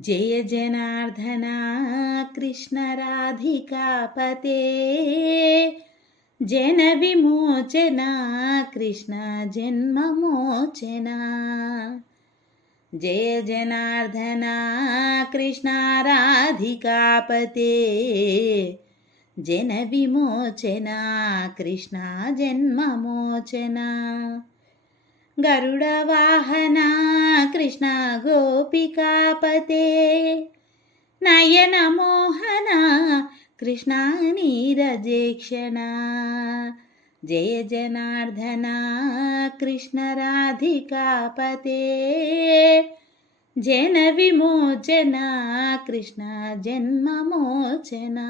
जय जनार्दना कृष्ण राधिकापते जन विमोचना कृष्ण जन्ममोचना। जय जनार्दना कृष्ण राधिकापते जन विमोचना कृष्ण जन्ममोचना। गरुडवाहना कृष्ण गोपिकापते नयन मोहना कृष्ण नीरजेक्षणा। जय जनार्दना कृष्ण राधिकापते जन विमोचना कृष्ण जन्ममोचना।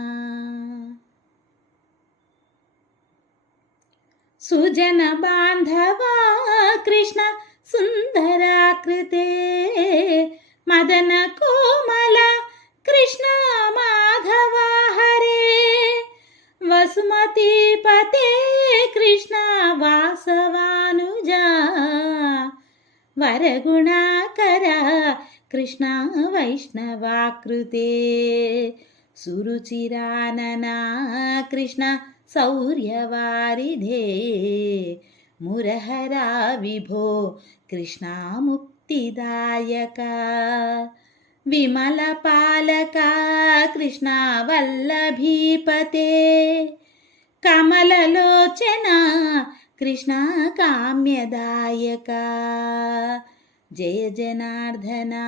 सुजन बांधवा कृष्ण सुंदराकृते मदन कोमल कृष्ण माधवा हरे वसुमती पते कृष्ण वासवानुजा वरगुणाकरा कृष्ण वैष्णवाकृते सुरुचिरानना कृष्ण शौर्यवारिधे मुरहरा विभो कृष्णा मुक्तिदायका विमलपालका कृष्णा वल्लभीपते कमललोचना कृष्णा काम्यदायका। जय जनार्दना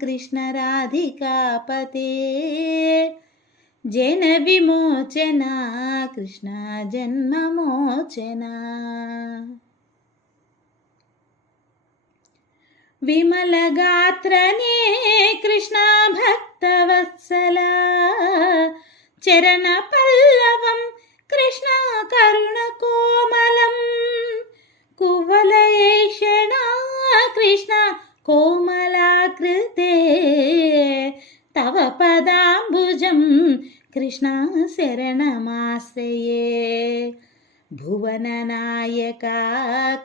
कृष्ण राधिकापते जन विमोचना कृष्ण जन्ममोचना। विमल गात्रने कृष्ण भक्तवत्सला चरण पल्लवं कृष्ण करुणकोमलं कुवलयेषणा कृष्ण कोमलाकृते तव पदाम्बुजं कृष्ण शरणमाश्रये भुवननायका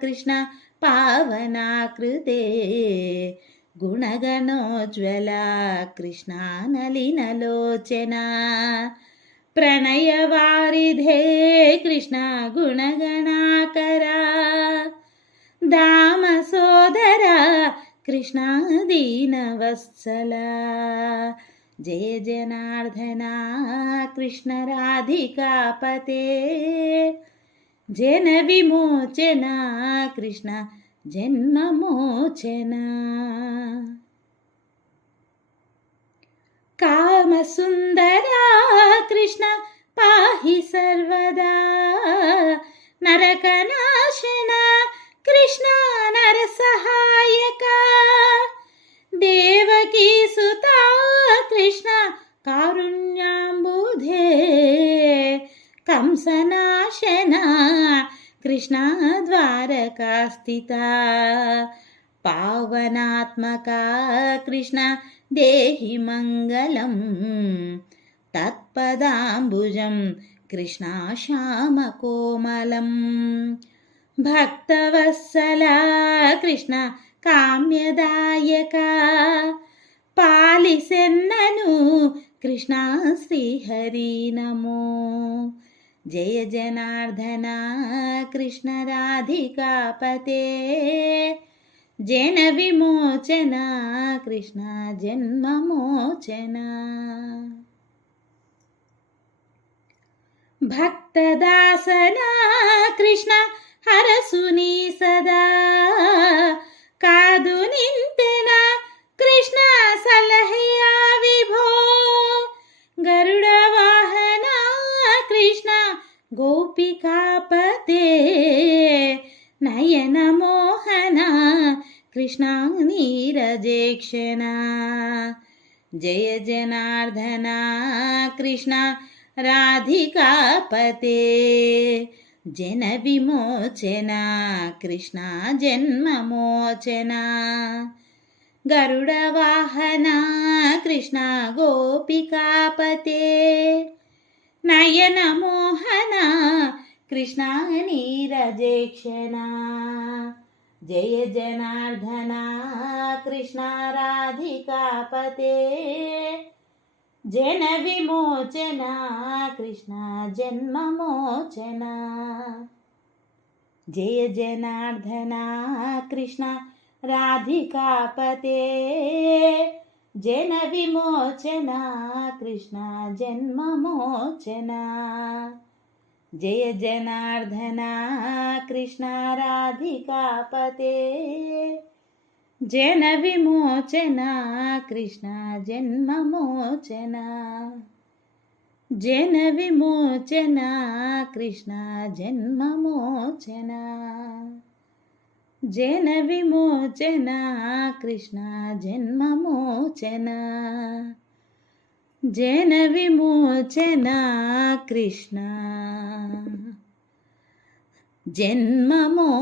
कृष्ण पावनाकृते गुणगणोज्ज्वला कृष्ण नलिनलोचना प्रणयवारिधे कृष्ण गुणगणाकरा दामसोदरा कृष्ण दीनवत्सला। जय जनार्दना कृष्ण राधिकापते जन विमोचना कृष्ण जन्ममोचना। कामसुन्दरा कृष्ण पाहि सर्वदा नरकनाशना कृष्ण नरसहायका देवकी सुता कृष्ण कारुण्याम्बुधे कंसनाशना कृष्ण द्वारकास्थिता पावनात्मका कृष्ण देहि मंगलम् तत्पदाम्बुजं कृष्ण श्यामकोमलं भक्तवत्सला कृष्ण काम्यदायका पालिसेन्ननु कृष्ण श्रीहरि नमो। जय जनार्दना कृष्ण राधिकापते जन विमोचना कृष्ण जन्ममोचना। भक्तदासना कृष्ण हरसुनी सदा कादु निंतेना कृष्ण सलहया विभो गरुडवाहना कृष्ण गोपिकापते नयन मोहना कृष्ण नीरजेक्षणा। जय जनार्दना कृष्ण राधिकापते जन विमोचना कृष्ण जन्ममोचना। गरुडवाहना कृष्ण गोपिकापते नयन मोहना कृष्ण नीरजेक्षणा। జయ జనార్దన కృష్ణ రాధికాపతే జన విమోచన కృష్ణ జన్మమోచన జయ జనార్దన కృష్ణ రాధికాపతే జన విమోచన కృష్ణ జన్మమోచన జయ జనార్దన కృష్ణ రాధికాపతే జన విమోచన కృష్ణ జన్మమోచన జన విమోచన కృష్ణ జన్మమోచన జన విమోచన కృష్ణ జన్మమోచన జన విమోచన కృష్ణ జన్మమోచన